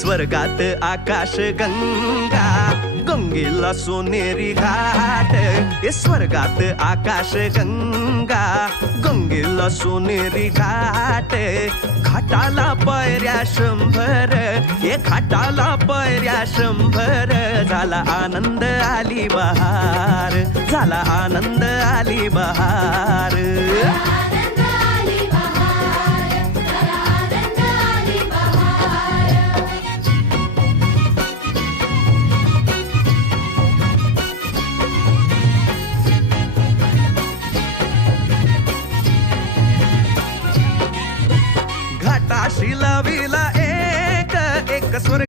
स्वर्गात आकाश गंगा, गंगेला सोनेरी घाट. स्वर्गात आकाश गंगा, गंगेला सोनेरी घाट. घाटाला पायऱ्या 100, घाटाला पायऱ्या 100. झाला आनंद आली बहार, झाला आनंद आली बहार. घाटाशी लाविला एक स्वर्ग